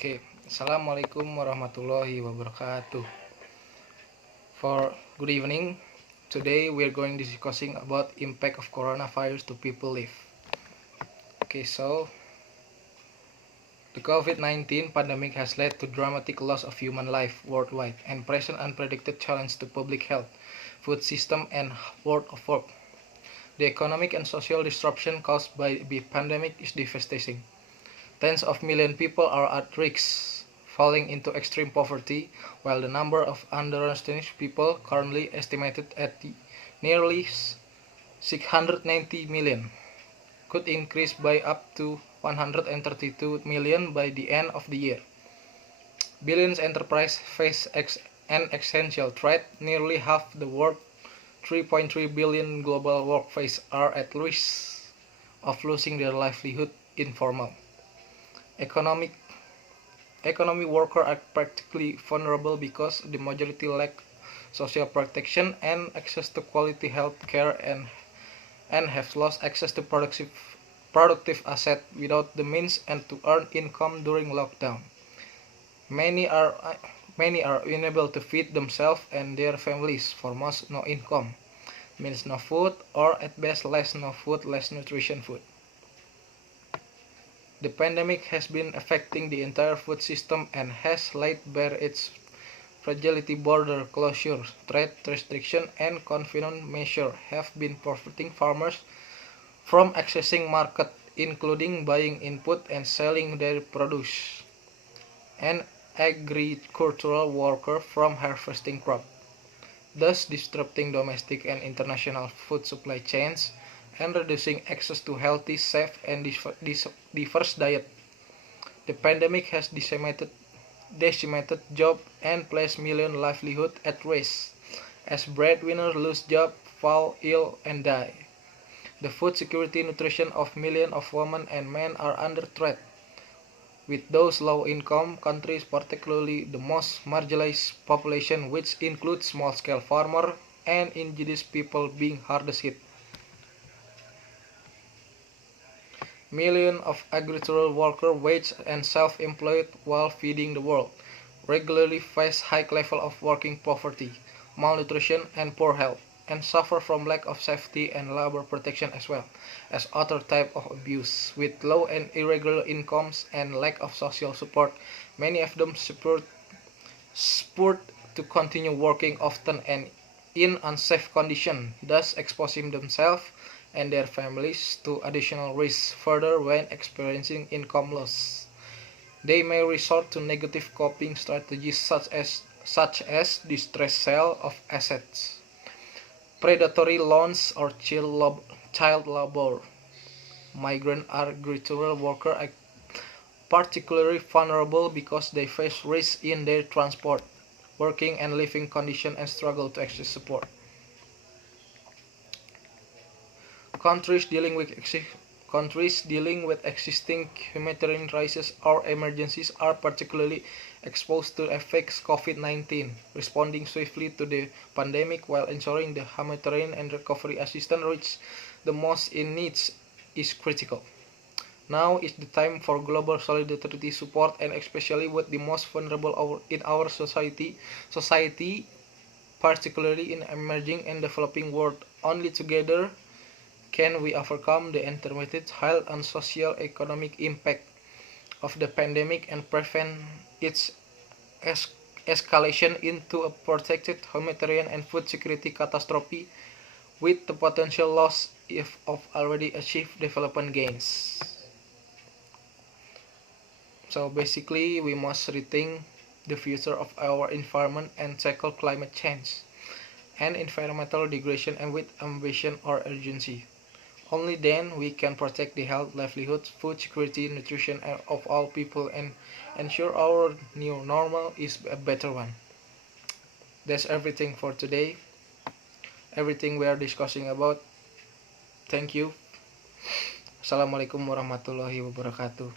Okay, Assalamualaikum warahmatullahi wabarakatuh. For good evening, today we are going to discussing about impact of coronavirus to people life. Okay, so the COVID-19 pandemic has led to dramatic loss of human life worldwide and present unpredicted challenge to public health, food system, and world of work. The economic and social disruption caused by the pandemic is devastating. Tens of millions of people are at risk, falling into extreme poverty, while the number of undernourished people currently estimated at nearly 690 million could increase by up to 132 million by the end of the year. Billions enterprises face an essential threat. Nearly half the world's 3.3 billion global workforce are at risk of losing their livelihood informal. Economic workers are practically vulnerable because the majority lack social protection and access to quality health care and have lost access to productive assets without the means and to earn income during lockdown. Many are unable to feed themselves and their families. For most, no income means no food, or at best less nutrition food. The pandemic has been affecting the entire food system and has laid bare its fragility. Border closures, trade restriction, and confinement measures have been preventing farmers from accessing market, including buying input and selling their produce, and agricultural workers from harvesting crops, thus disrupting domestic and international food supply chains and reducing access to healthy, safe, and diverse diet. The pandemic has decimated jobs and placed millions' livelihoods at risk, as breadwinners lose jobs, fall ill, and die. The food security and nutrition of millions of women and men are under threat, with those low-income countries, particularly the most marginalized population, which includes small-scale farmers and indigenous people, being hardest hit. Millions of agricultural workers, wage and self-employed while feeding the world, regularly face high levels of working poverty, malnutrition, and poor health, and suffer from lack of safety and labor protection as well as other types of abuse. With low and irregular incomes and lack of social support, many of them spurred to continue working often and in unsafe conditions, thus exposing themselves and their families to additional risks further when experiencing income loss. They may resort to negative coping strategies such as distress sale of assets, predatory loans, or child labor. Migrant agricultural workers are particularly vulnerable because they face risks in their transport, working and living conditions and struggle to access support. Countries dealing with existing humanitarian crises or emergencies are particularly exposed to effects COVID-19. Responding swiftly to the pandemic while ensuring the humanitarian and recovery assistance reach the most in need is critical. Now is the time for global solidarity support, and especially with the most vulnerable in our society, particularly in emerging and developing world. Only together can we overcome the intermittent health and socio-economic impact of the pandemic and prevent its escalation into a protected humanitarian and food security catastrophe with the potential loss of already achieved development gains. So basically, we must rethink the future of our environment and tackle climate change and environmental degradation and with ambition or urgency. Only then we can protect the health, livelihood, food security, nutrition of all people and ensure our new normal is a better one. That's everything for today. Everything we are discussing about. Thank you. Assalamualaikum warahmatullahi wabarakatuh.